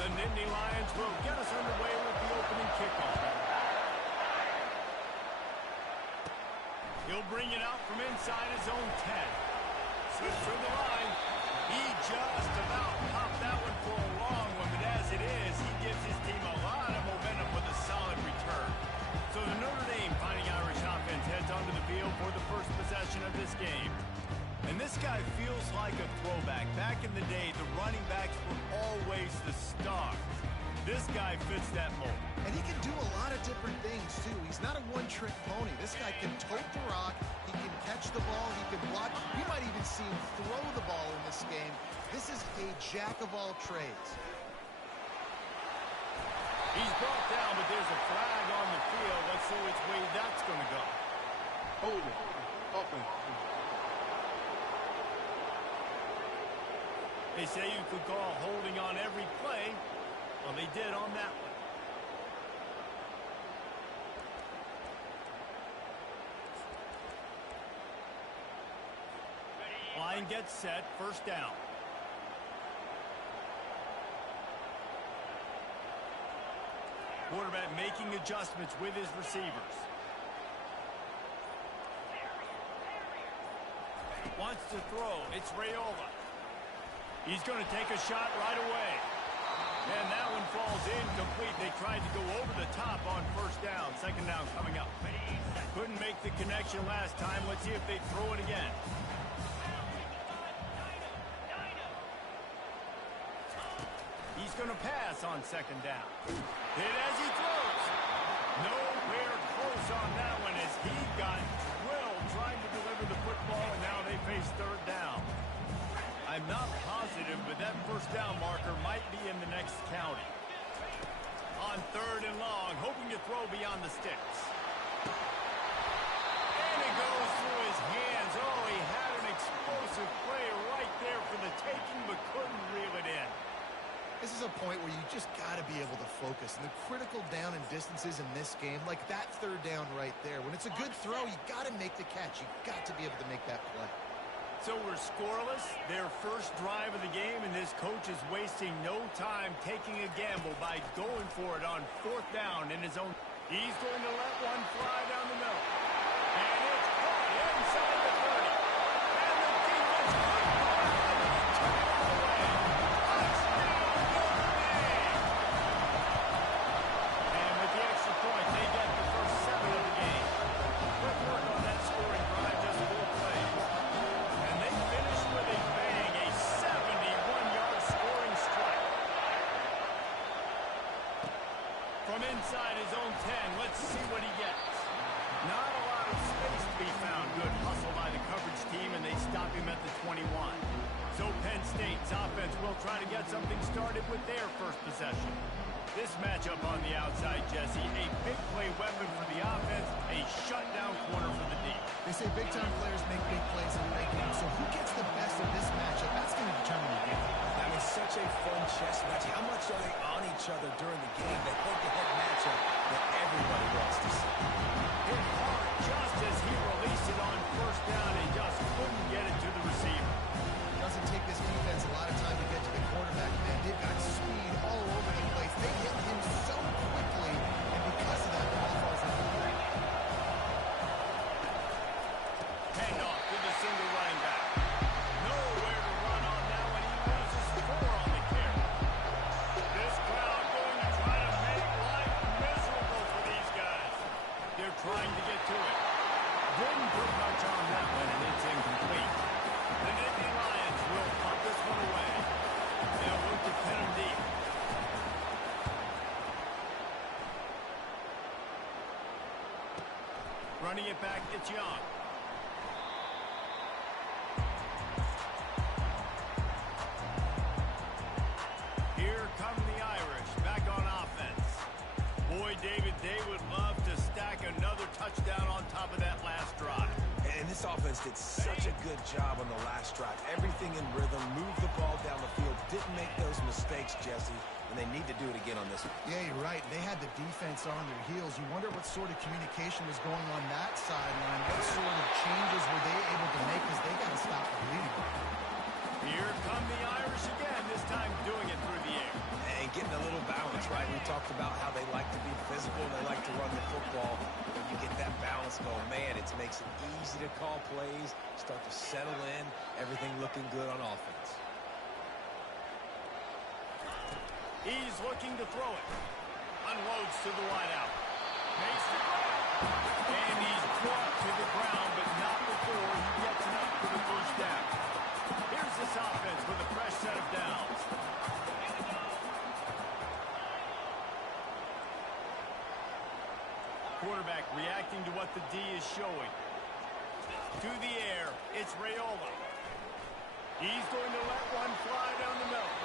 The Nittany Lions will get us underway with the opening kickoff. He'll bring it out from inside his own 10. Slips through the line. He just about popped that one for a long one, but as it is, he gives his team a lot of momentum with a solid return. So the Notre Dame Fighting Irish offense heads onto the field for the first possession of this game. And this guy feels like a throwback. Back in the day, the running backs were always the stars. This guy fits that mold. And he can do a lot of different things, too. He's not a one-trick pony. This guy can tote the rock. He can catch the ball. He can block. We might even see him throw the ball in this game. This is a jack of all trades. He's brought down, but there's a flag on the field. Let's see which way that's going to go. Hold it. Offense. They say you could call holding on every play. Well, they did on that one. Line gets set, first down. Quarterback making adjustments with his receivers. Wants to throw. It's Raiola. He's going to take a shot right away. And that one falls incomplete. They tried to go over the top on first down. Second down coming up. Couldn't make the connection last time. Let's see if they throw it again. He's going to pass on second down. Hit as he throws. Nowhere close on that one as he got drilled trying to deliver the football, and now they face third down. I'm not positive, but that first down marker might be in the next county. On third and long, hoping to throw beyond the sticks. And it goes through his hands. Oh, he had an explosive play right there for the taking, but couldn't reel it in. This is a point where you just got to be able to focus. And the critical down and distances in this game, like that third down right there. When it's a good throw, you got to make the catch. You got to be able to make that play. So we're scoreless, their first drive of the game, and this coach is wasting no time taking a gamble by going for it on fourth down in his own. He's going to let one fly down the middle. And it's caught inside the 30. And the defense couldn't turn it all away. Touchdown, Notre Dame! And with the extra point, they get the first 7 of the game. Quick work on that scoring drive, just 4 plays. And they finish with a bang, a 71-yard scoring strike. From inside his own 10, let's see what he gets. Not a lot of space to be found. Good hustle by the coverage team, and they stop him at the 21. So Penn State's offense will try to get something started with their first possession. This matchup on the outside, Jesse, a big play weapon for the offense, a shutdown corner for the D. They say big-time players make big plays in big games, so who gets the best of this matchup? That's going to determine the game. That was such a fun chess match. How much are they on each other during the game? The head-to-head matchup that everybody wants to see. Hit hard just as he released it on first down and just couldn't get it to the receiver. Doesn't take this defense a lot of time to get to the quarterback, man. They've got speed all over the place. They hit him so quickly, and because of that, the ball falls incomplete. Handoff to the single running back. Nowhere to run on that one. He loses 4 on the carry. This crowd going to try to make life miserable for these guys. They're trying to get to it. Didn't put much on that one, and it's incomplete. The Nittany Lions will punt this one away. They'll look to pin him deep. Running it back, it's Young. Here come the Irish, back on offense. Boy, David, they would love to stack another touchdown on top of that last drive. And this offense did such a good job on the last drive. Everything in rhythm, moved the ball down the field, didn't make those mistakes, Jesse. and they need to do it again on this one. Yeah, you're right. They had the defense on their heels. You wonder what sort of communication was going on that sideline. What sort of changes were they able to make because they got to stop the bleeding. Here come the Irish again, this time doing it through the air. And getting a little balance, right? We talked about how they like to be physical and they like to run the football. When you get that balance going, man, it makes it easy to call plays, start to settle in, everything looking good on offense. He's looking to throw it. Unloads to the wideout. Makes the grab. And he's brought to the ground, but not before he gets enough for the first down. Here's this offense with a fresh set of downs. Quarterback reacting to what the D is showing. To the air, it's Raiola. He's going to let one fly down the middle.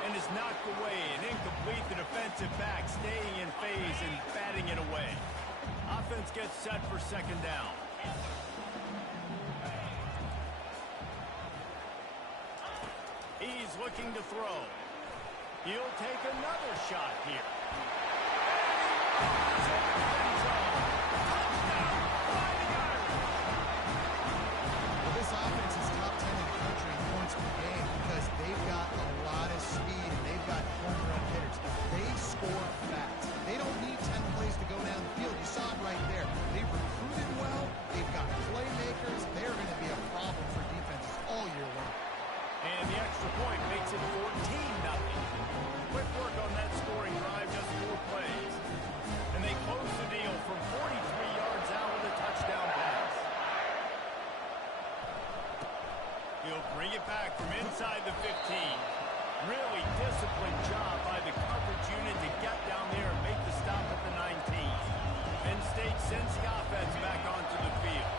And is knocked away and incomplete. The defensive back staying in phase and batting it away. Offense gets set for second down. He's looking to throw. He'll take another shot here. Well, this offense is top 10 in the country in points per game because they've got a lot of speed and they've got home run hitters. They score fast. They don't need 10 plays to go down the field. You saw it right there. They recruited well. They've got playmakers. They're going to be a problem for defenses all year long. And the extra point makes it 14-0. Quick work on that scoring drive, just 4 plays. And they close the deal from 43 yards out with a touchdown pass. He'll bring it back from inside the 15. Really disciplined job by the coverage unit to get down there and make the stop at the 19. Penn State sends the offense back onto the field.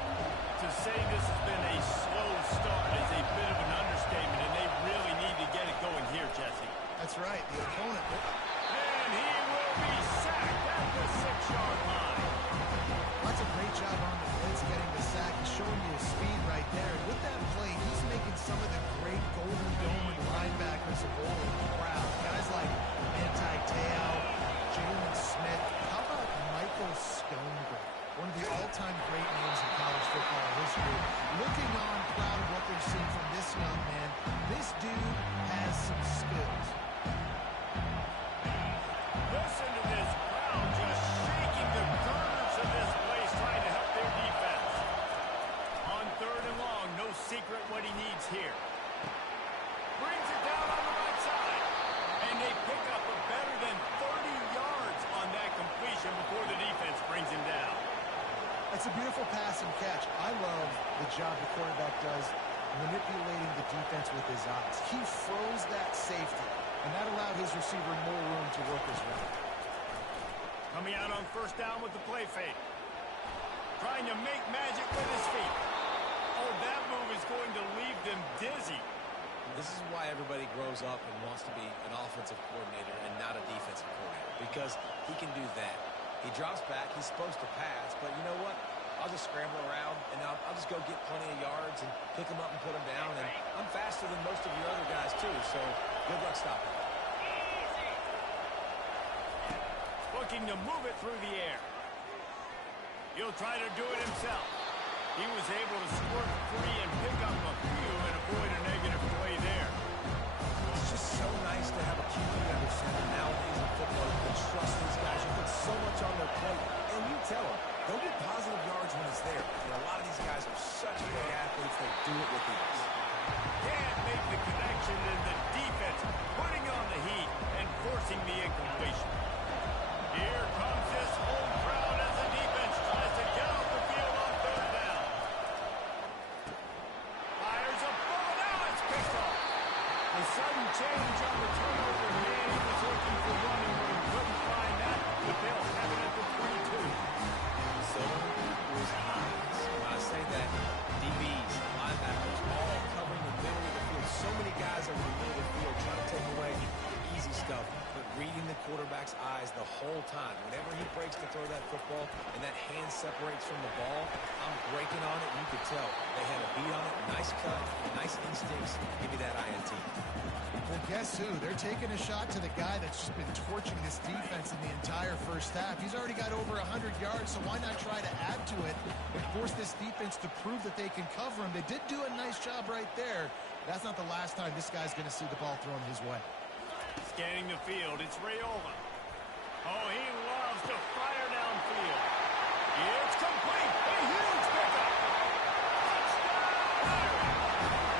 To say this has been a slow start is a bit of an understatement, and they really need to get it going here, Jesse. That's right. The opponent. And he will be sacked at the 6-yard line. That's a great job on the blitz getting the sack and showing you his speed right there. And with that play, he's making some of the great Golden Dome linebackers of old proud. Guys like Antiteo, Jalen Smith. How about Michael Stonebreak? One of the all-time great names in college football history. Looking on, proud of what they're seeing from this young man. This dude has some skills. Listen to this crowd just shaking the corners of this place trying to help their defense. On 3rd and long, no secret what he needs here. Brings it down on the right side. And they pick up a better than 30 yards on that completion before the defense brings him down. That's a beautiful pass and catch. I love the job the quarterback does manipulating the defense with his eyes. He froze that safety, and that allowed his receiver more room to work his route. Coming out on 1st down with the play fake. Trying to make magic with his feet. Oh, that move is going to leave them dizzy. This is why everybody grows up and wants to be an offensive coordinator and not a defensive coordinator, because he can do that. He drops back. He's supposed to pass, but you know what? I'll just scramble around, and I'll just go get plenty of yards and pick them up and put them down. And I'm faster than most of your other guys, too, so good luck stopping. Looking to move it through the air. He'll try to do it himself. He was able to squirt free and pick up a few and avoid a negative play there. It's just so nice to have a QB under center nowadays in football. You can trust these guys. You put so much on their plate. And you tell them, go get positive yards when it's there. And a lot of these guys are such great athletes, they do it with ease. Can't make the connection, and the defense putting on the heat and forcing the incompletion. Here comes this home crowd as the defense tries to get off the field on 3rd down. Fires a ball, now it's picked off. The sudden change on the turnover, man, he was looking for running room, couldn't find that, but they'll have it at the 3-2. So was highs. When I say that, DBs, linebackers, all covering the middle of the field. So many guys over the middle of the field trying to take away the easy stuff, but reading the quarterback's eyes the whole time. Whenever he breaks to throw that football and that hand separates from the ball, I'm breaking on it, and you could tell they had a beat on it. Nice cut, nice instincts. Give me that INT. Well, guess who? They're taking a shot to the guy that's just been torching this defense in the entire first half. He's already got over 100 yards, so why not try to add to it and force this defense to prove that they can cover him? They did do a nice job right there. That's not the last time this guy's going to see the ball thrown his way. Scanning the field, it's Raiola. Oh, he loves to fire downfield. It's complete. A huge pickup. Touchdown!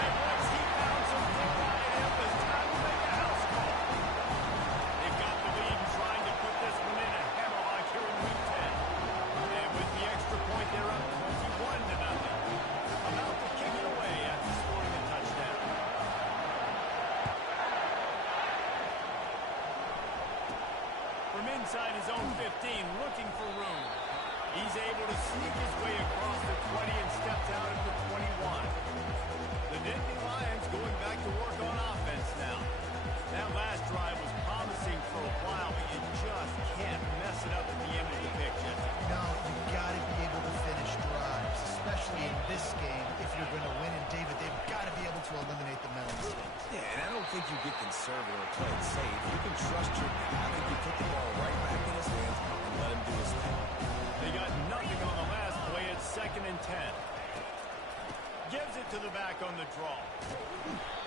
And once he found some daylight, it was time to make a house call. They've got the lead and trying to put this one in a hammerlock here in week 10. And with the extra point, they're up 21-0. About to kick it away after scoring a touchdown. From inside his own 15, looking for room. He's able to sneak his way across the 20 and steps out at the 21. The Nittany Lions going back to work on offense now. That last drive was promising for a while, but you just can't mess it up at the end of the pick, Jesse. No, you've got to be able to finish drives, especially in this game if you're going to win. And, David, they've got to be able to eliminate the mental mistakes. Yeah, and I don't think you get conservative or play it safe. You can trust your guy. I think you put the ball right back in his hands and let him do his thing. They got nothing on the last play. It's 2nd and 10. Gives it to the back on the draw.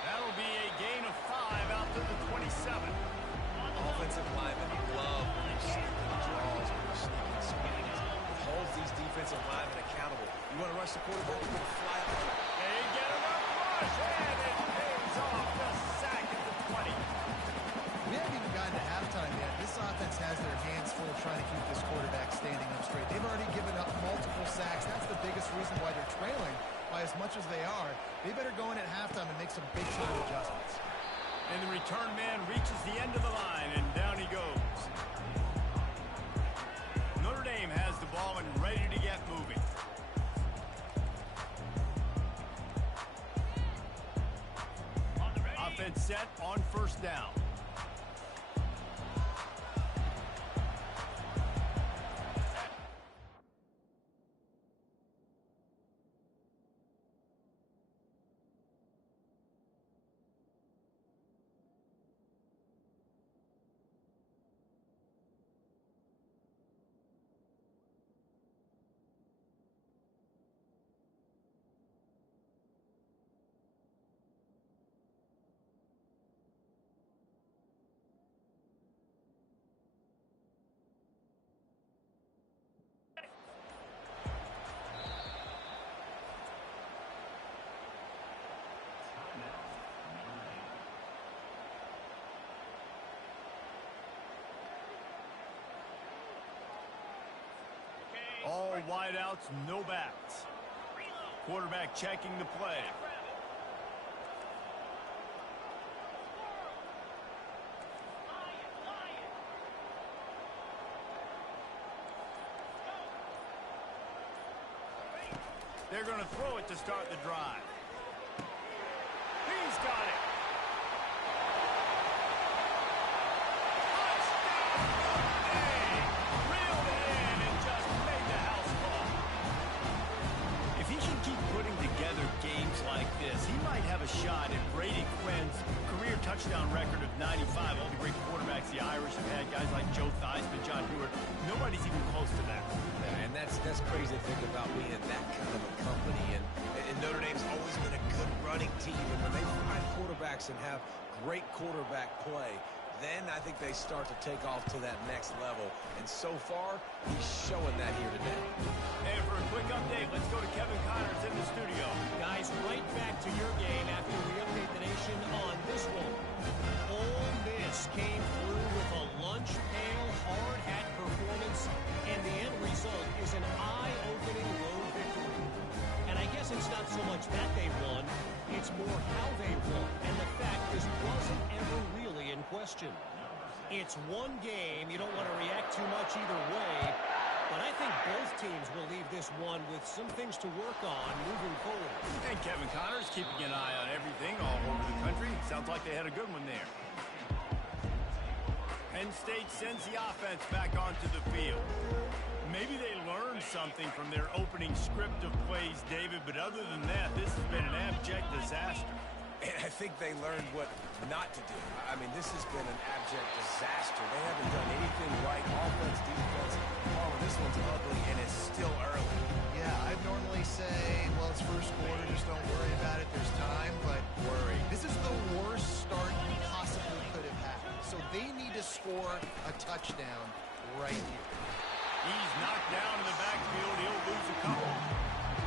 That'll be a gain of 5 out to the 27. Offensive linemen love when they sneak the draws, when they're sneaking screens. It holds these defensive linemen accountable. You want to rush the quarterback, you're going to fly up. They get him up, rush, and it pays off. The sack at the 20. We haven't even gotten to halftime yet. This offense has their hands full trying to keep this quarterback standing up straight. They've already given up multiple sacks. That's the biggest reason why they're trailing by as much as they are. They better go in at halftime and make some big-time adjustments. And the return man reaches the end of the line, and down he goes. Notre Dame has the ball and ready to get moving. Offense set on 1st down. All wideouts, no backs. Quarterback checking the play. They're going to throw it to start the drive. He's got it. Games like this, he might have a shot at Brady Quinn's career touchdown record of 95. All the great quarterbacks the Irish have had, guys like Joe Theismann, John Hewitt, nobody's even close to that. Yeah, and that's crazy to think about being that kind of a company. And Notre Dame's always been a good running team. And when they find quarterbacks and have great quarterback play, then I think they start to take off to that next level. And so far, he's showing that here today. And for a quick update, let's go to Kevin Connors in the studio. Guys, right back to your game after we update the nation on this one. Ole Miss came through with a lunch pail, hard hat performance, and the end result is an eye-opening road victory. And I guess it's not so much that they won, it's more how they won, and the fact this wasn't ever really in question. It's one game, you don't want to react too much either way, but I think both teams will leave this one with some things to work on moving forward. And Kevin Connors keeping an eye on everything all over the country. Sounds like they had a good one there. Penn State sends the offense back onto the field. Maybe they learned something from their opening script of plays, David, but other than that, this has been an abject disaster. And I think they learned what not to do. I mean, this has been an abject disaster. They haven't done anything right. Offense, defense. Oh, this one's ugly, and it's still early. Yeah, I'd normally say, well, it's first quarter, just don't worry about it. There's time, but Worry. this is the worst start you possibly could have had. So they need to score a touchdown right here. He's knocked down in the backfield. He'll lose a couple.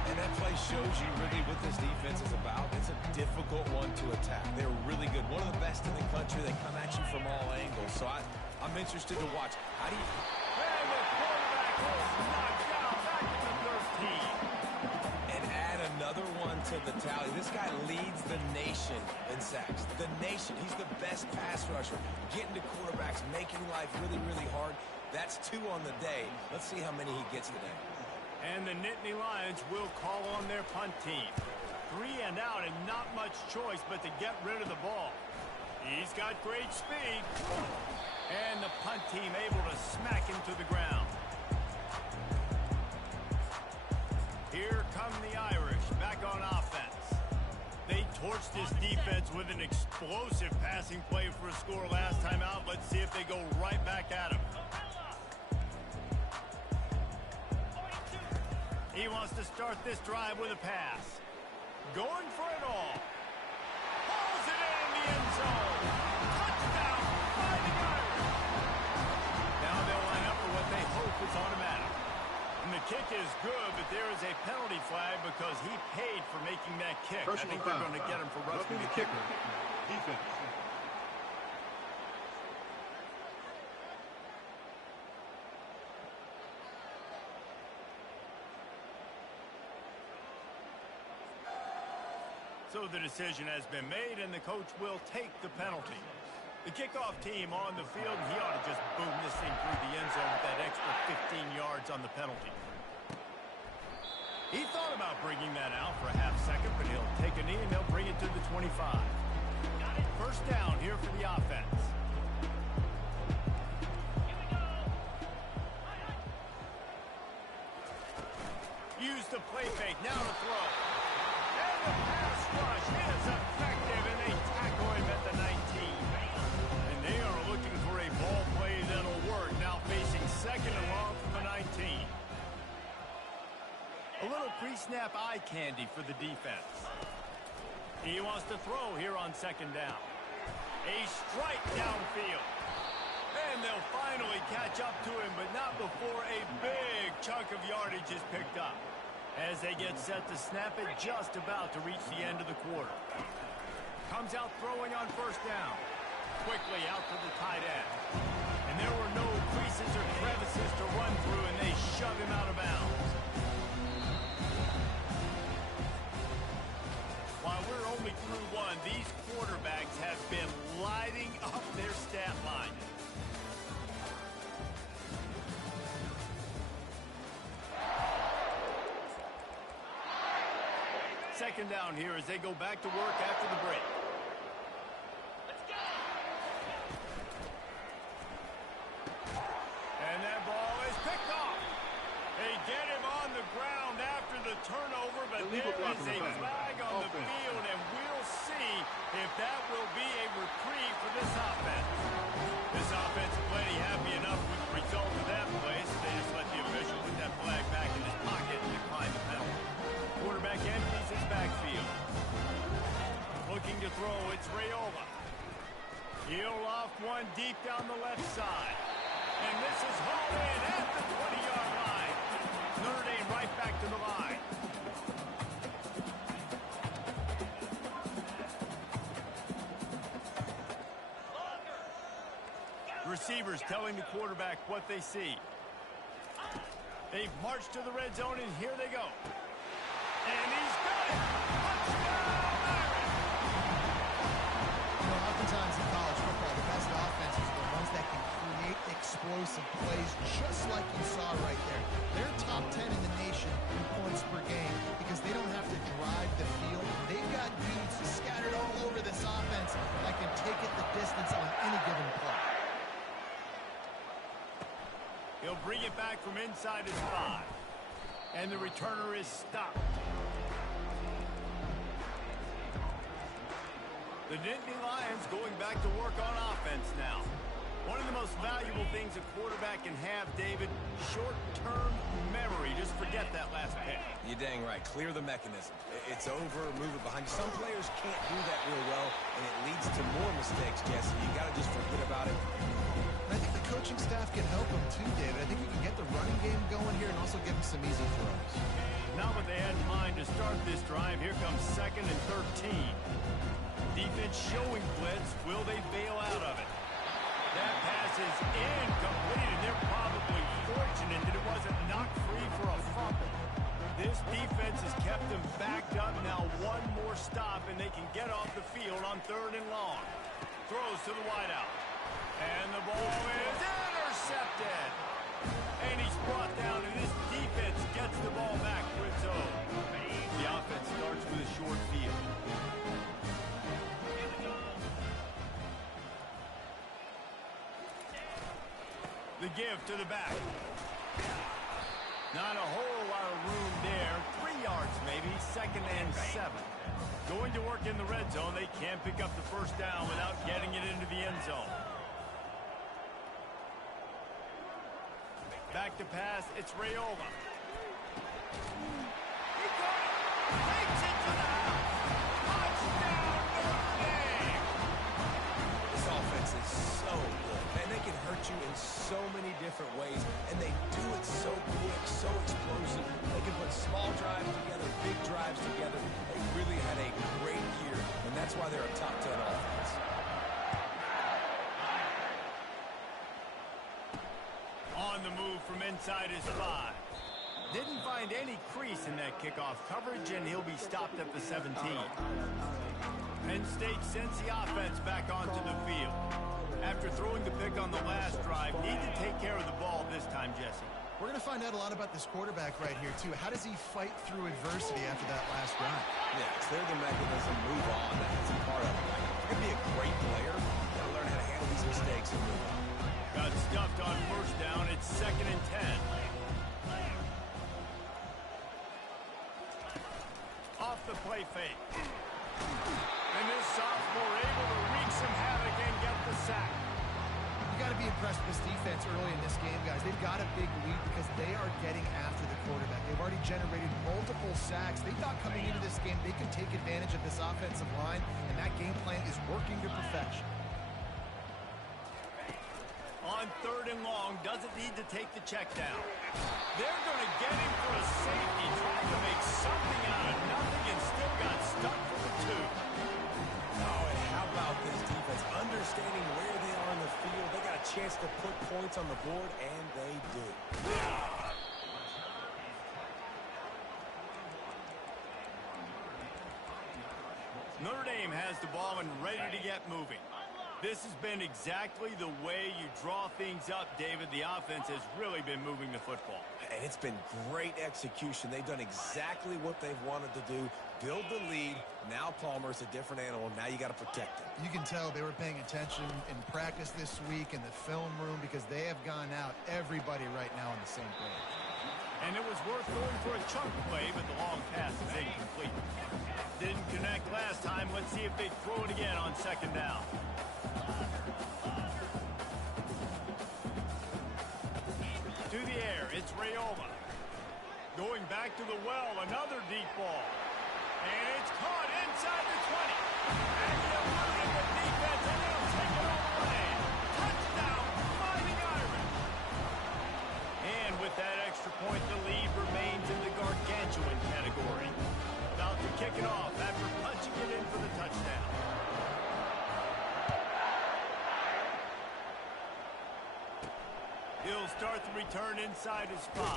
And that play shows you really what this defense is about. It's a difficult one to attack. They're really good. One of the best in the country. They come at you from all angles. So I'm interested to watch. How do you... And the quarterback is knocked down back to the 13. And add another one to the tally. This guy leads the nation in sacks. The nation. He's the best pass rusher. Getting to quarterbacks, making life really, really hard. That's 2 on the day. Let's see how many he gets today. And the Nittany Lions will call on their punt team. 3 and out and not much choice but to get rid of the ball. He's got great speed. And the punt team able to smack him to the ground. Here come the Irish back on offense. They torched this defense with an explosive passing play for a score last time out. Let's see if they go right back at him. He wants to start this drive with a pass. Going for it all. Pulls it in the end zone. Touchdown by the Irish. Now they'll line up for what they hope is automatic. And the kick is good, but there is a penalty flag because he paid for making that kick. I think they're going to get him for roughing the kicker. Defense. So the decision has been made, and the coach will take the penalty. The kickoff team on the field, and he ought to just boom this thing through the end zone with that extra 15 yards on the penalty. He thought about bringing that out for a half second, but he'll take a knee and he'll bring it to the 25. First down here for the offense. Use the play fake, now to throw. And the pass rush is effective, and they tackle him at the 19. And they are looking for a ball play that'll work, now facing second and long from the 19. A little pre-snap eye candy for the defense. He wants to throw here on second down. A strike downfield. And they'll finally catch up to him, but not before a big chunk of yardage is picked up. As they get set to snap it, just about to reach the end of the quarter. Comes out throwing on first down. Quickly out to the tight end. And there were no creases or crevices to run through, and they shove him out of bounds. While we're only through one, these quarterbacks have been lighting up their stat line. Second down here as they go back to work after the break. And that ball is picked off. They get him on the ground after the turnover, but there is a flag on the field, and we'll see if that will be a reprieve for this offense. This offense is plenty happy enough with the result of that play, so they just let the official put that flag back in his pocket and decline the penalty. Quarterback empties his backfield. Looking to throw, it's Raiola. He'll loft one deep down the left side. And this is hauled in at the 20-yard line. Notre Dame right back to the line. Receivers telling the quarterback what they see. They've marched to the red zone, and here they go. And he's got it! Touchdown, Irish! You know, oftentimes in college football, the best offenses are the ones that can create explosive plays, just like you saw right there. They're top 10 in the nation in points per game because they don't have to drive the field. They've got dudes scattered all over this offense that can take it the distance on any given play. He'll bring it back from inside his 5. And the returner is stopped. The Dynasty Lions going back to work on offense now. One of the most valuable things a quarterback can have, David, short-term memory. Just forget that last pick. You're dang right. Clear the mechanism. It's over, move it behind you. Some players can't do that real well, and it leads to more mistakes, Jesse. You got to just forget about it. I think the coaching staff can help him too, David. I think you can get the running game going here and also give him some easy throws. Not what they had in mind to start this drive. Here comes 2nd and 13. Defense showing blitz. Will they bail out of it? That pass is incomplete, and they're probably fortunate that it wasn't knocked free for a fumble. This defense has kept them backed up. Now one more stop, and they can get off the field on 3rd and long. Throws to the wideout. And the ball is intercepted. And he's brought down, and this defense gets the ball back for its own. The offense starts with a short field. The give to the back. Not a whole lot of room there. 3 yards maybe. 2nd and 7. Going to work in the red zone. They can't pick up the first down without getting it into the end zone. Back to pass. It's Raiola. He got it. Takes it to the house. Touchdown, Notre Dame. This offense is so good. Man, they can hurt you in so many different ways, and they do it so quick, so explosive. They can put small drives together, big drives together. They really had a great year, and that's why they're a top 10 offense. On the move from inside his 5. Didn't find any crease in that kickoff coverage, and he'll be stopped at the 17. Penn State sends the offense back onto the field. After throwing the pick on the last drive, need to take care of the ball this time, Jesse. We're going to find out a lot about this quarterback right here, too. How does he fight through adversity after that last drive? Yeah, clear the mechanism, move on. That's a part of it. Right? You're going to be a great player. You got to learn how to handle these mistakes and move on. Got stuffed on 1st down. It's 2nd and 10. Off the play fake. And this sophomore able to wreak some havoc and get the sack. You got to be impressed with this defense early in this game, guys. They've got a big lead because they are getting after the quarterback. They've already generated multiple sacks. They thought coming into this game they could take advantage of this offensive line, and that game plan is working to perfection. On 3rd and long, doesn't need to take the check down. They're going to get him for a safety, trying to make something out of nothing, and still got stuck for the 2. Oh, and how about this defense? Understanding where they are in the field, they got a chance to put points on the board, and they do. Notre Dame has the ball and ready to get moving. This has been exactly the way you draw things up, David. The offense has really been moving the football. And it's been great execution. They've done exactly what they've wanted to do. Build the lead. Now Palmer's a different animal. Now you got to protect him. You can tell they were paying attention in practice this week in the film room because they have gone out, everybody right now on the same page. And it was worth going for a chunk play, but the long pass is incomplete. Didn't connect last time. Let's see if they throw it again on 2nd down. To the air, it's Raiola. Going back to the well, another deep ball. And it's caught inside the 20. And he eluded the defense, and they'll take it all away. Touchdown, Fighting Irish. And with that extra point, the lead remains in the gargantuan category. About to kick it off after punching it in for the touchdown. He'll start the return inside his 5.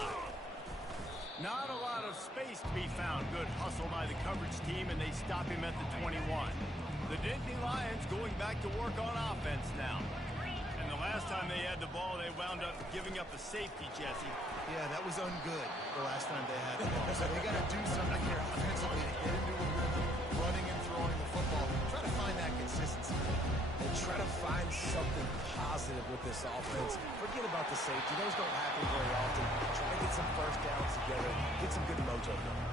Not a lot of space to be found. Good hustle by the coverage team, and they stop him at the 21. The Dynasty Lions going back to work on offense now. And the last time they had the ball, they wound up giving up a safety, Jesse. Yeah, that was ungood the last time they had the ball. So they got to do something here offensively to get into a rhythm, running and throwing the football. Try to find that consistency. And try to find something positive with this offense. Forget about the safety. Those don't happen very often. Try to get some first downs together. Get some good mojo going.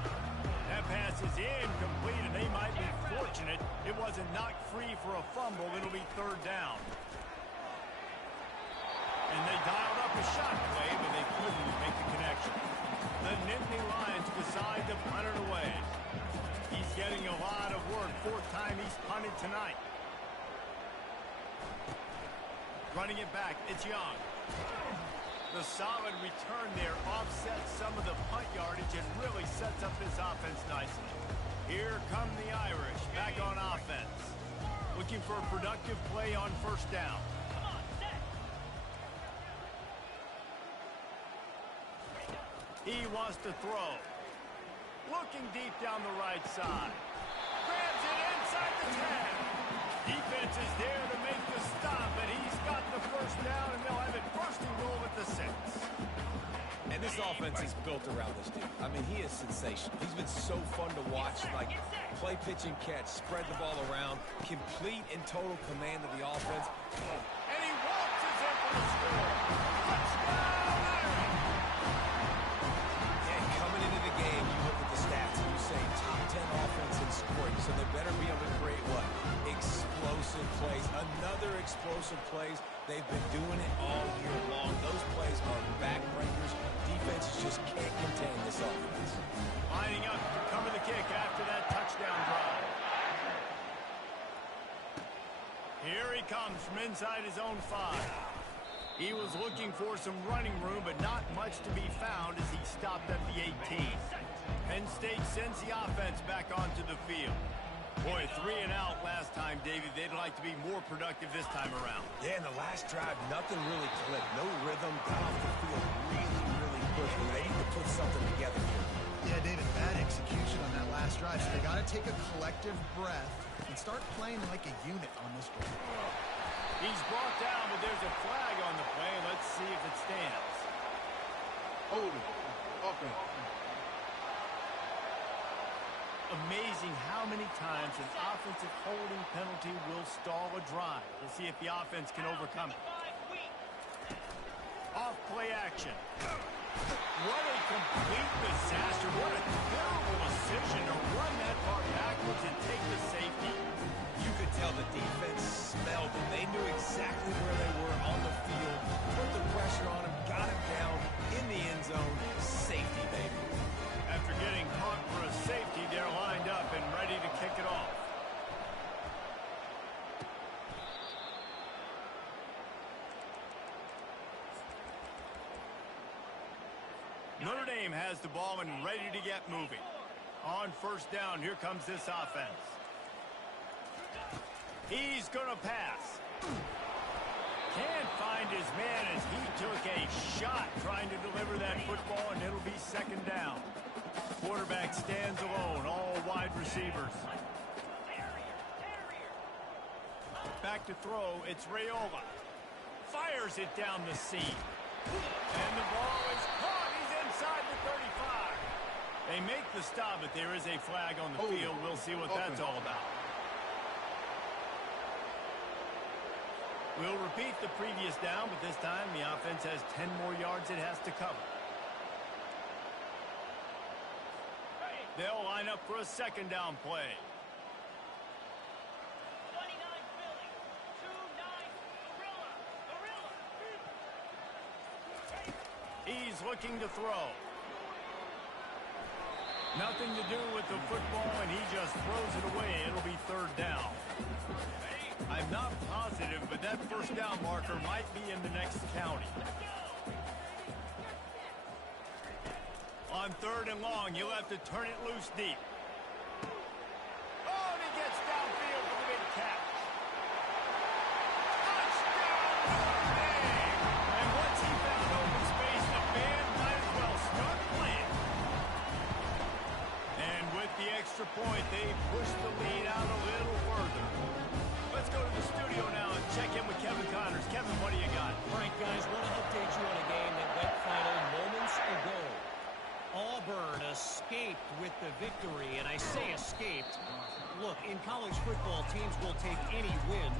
That pass is incomplete, and they might be fortunate it wasn't knocked free for a fumble. It'll be third down. And they dialed up a shot play, but they couldn't make the connection. The Nittany Lions decide to punt it away. He's getting a lot of work. Fourth time he's punted tonight. Running it back, it's Young. The solid return there offsets some of the punt yardage and really sets up this offense nicely. Here come the Irish back on offense. Looking for a productive play on first down. He wants to throw. Looking deep down the right side. Grabs it inside the 10. Defense is there to make the stop, and he's got the first down, and they'll have it first and goal at the 6. And this offense is built around this dude. I mean, he is sensational. He's been so fun to watch. Like, play, pitch, and catch, spread the ball around, complete and total command of the offense. And he waltzes in for the score. Touchdown, Irish! Yeah, coming into the game, you look at the stats and you say top 10 offense in scoring, so they better be able to create what? Explosive plays. Another explosive plays. They've been doing it all year long. Those plays are backbreakers. Defenses just can't contain this offense. Lining up to cover the kick after that touchdown drive. Here he comes from inside his own 5. He was looking for some running room, but not much to be found as he stopped at the 18. Penn State sends the offense back onto the field. Boy, 3 and out last time, David. They'd like to be more productive this time around. Yeah, in the last drive, nothing really clicked. No rhythm. Got off the field really quickly. They need to put something together here. Yeah, David, bad execution on that last drive. So they got to take a collective breath and start playing like a unit on this drive. He's brought down, but there's a flag on the play. Let's see if it stands. Holding. Offense. Amazing how many times an offensive holding penalty will stall a drive. We'll see if the offense can overcome it. Off play action. What a complete disaster. What a terrible decision to run that far backwards and take the safety. You could tell the defense smelled it. They knew exactly where they were on the field, put the pressure on him, got him down in the end zone. Safety, baby. After getting caught for a safety, they're lined up and ready to kick it off. Notre Dame has the ball and ready to get moving. On first down, here comes this offense. He's going to pass. Can't find his man as he took a shot trying to deliver that football, and it'll be second down. Quarterback stands alone, all wide receivers. Back to throw, it's Raiola. Fires it down the seam. And the ball is caught. He's inside the 35. They make the stop, but there is a flag on the field. We'll see what that's all about. We'll repeat the previous down, but this time the offense has 10 more yards it has to cover. They'll line up for a second down play. 29 Philly, 2-9 Gorilla. He's looking to throw. Nothing to do with the football, and he just throws it away. It'll be third down. I'm not positive, but that first down marker might be in the next county. On third and long, you'll have to turn it loose deep. Oh, and he gets downfield for the big catch. Touchdown, Notre Dame! And once he found open space, the band might as well start playing. And with the extra point, they push the lead out a little further. Let's go to the studio now and check in with Kevin Connors. Kevin, what do you got? All right, guys, want to update you on a game that went final moments ago. Auburn escaped with the victory, and I say escaped. Look, in college football, teams will take any win,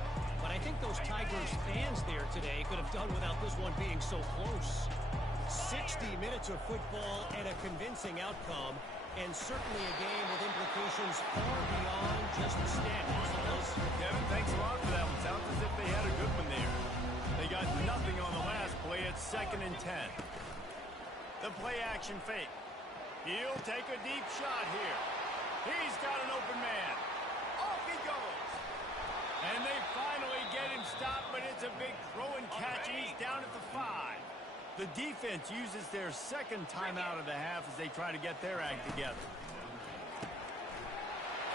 but I think those Tigers fans there today could have done without this one being so close. 60 minutes of football and a convincing outcome, and certainly a game with implications far beyond just the standings. Kevin, thanks a lot for that one. Sounds as if they had a good one there. They got nothing on the last play at 2nd and 10. The play action fake. He'll take a deep shot here. He's got an open man. Off he goes. And they finally get him stopped, but it's a big throw and catch, and he's down at the 5. The defense uses their second timeout of the half as they try to get their act together.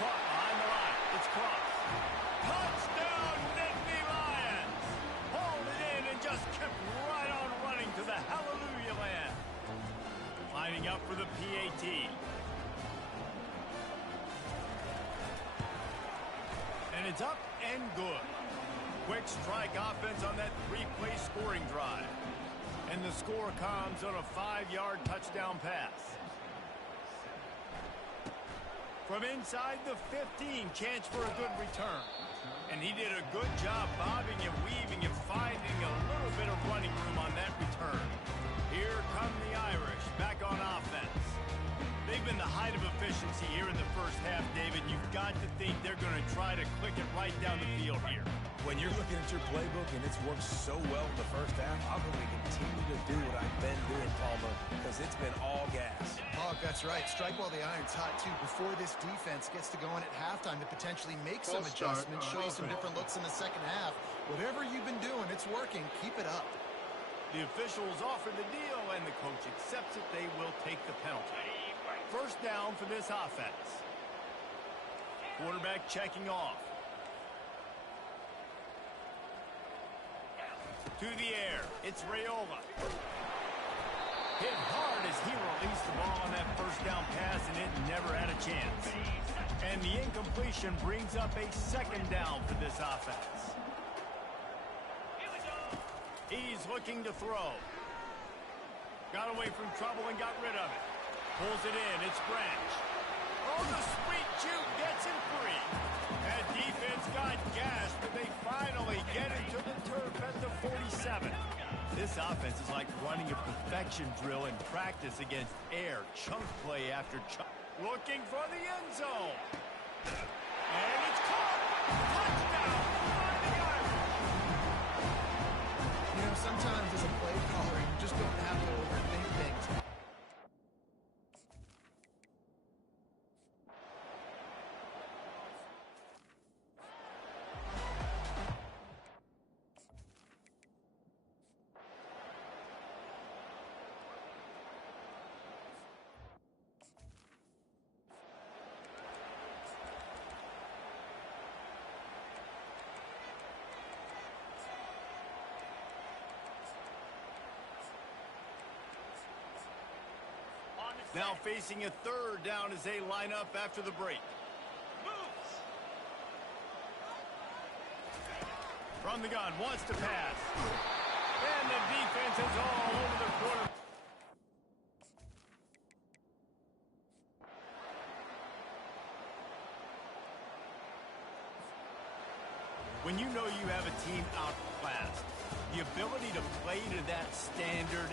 Caught behind the line. It's close. Touchdown, Nittany Lions! Hauled it in and just kept right on running to the hallelujah land. Lining up for the PAT. And it's up and good. Quick strike offense on that 3-play scoring drive. And the score comes on a 5-yard touchdown pass. From inside the 15, chance for a good return. And he did a good job bobbing and weaving and finding a little bit of running room on that return. Here come the Irish back on offense. They've been the height of efficiency here in the first half, David. You've got to think they're going to try to click it right down the field here. When you're looking at your playbook and it's worked so well in the first half, I'm going to continue to do what I've been doing, Palmer, because it's been all gas. Oh, that's right. Strike while the iron's hot, too, before this defense gets to go in at halftime to potentially make some adjustments, show you some different looks in the second half. Whatever you've been doing, it's working. Keep it up. The officials offer the deal, and the coach accepts it. They will take the penalty. First down for this offense. Quarterback checking off. To the air. It's Raiola. Hit hard as he released the ball on that first down pass, and it never had a chance. And the incompletion brings up a 2nd down for this offense. He's looking to throw. Got away from trouble and got rid of it. Pulls it in. It's Branch. Oh, the sweet juke gets him free. That defense got gashed, but they finally get it to the turf at the 47. This offense is like running a perfection drill in practice against air. Chunk play after chunk. Looking for the end zone. And it's caught. Touchdown by the Irish. You know, sometimes as a play caller, you just don't have to overthink things. Now facing a 3rd down as they line up after the break. From the gun, wants to pass. And the defense is all over the quarter. When you know you have a team outclassed, the ability to play to that standard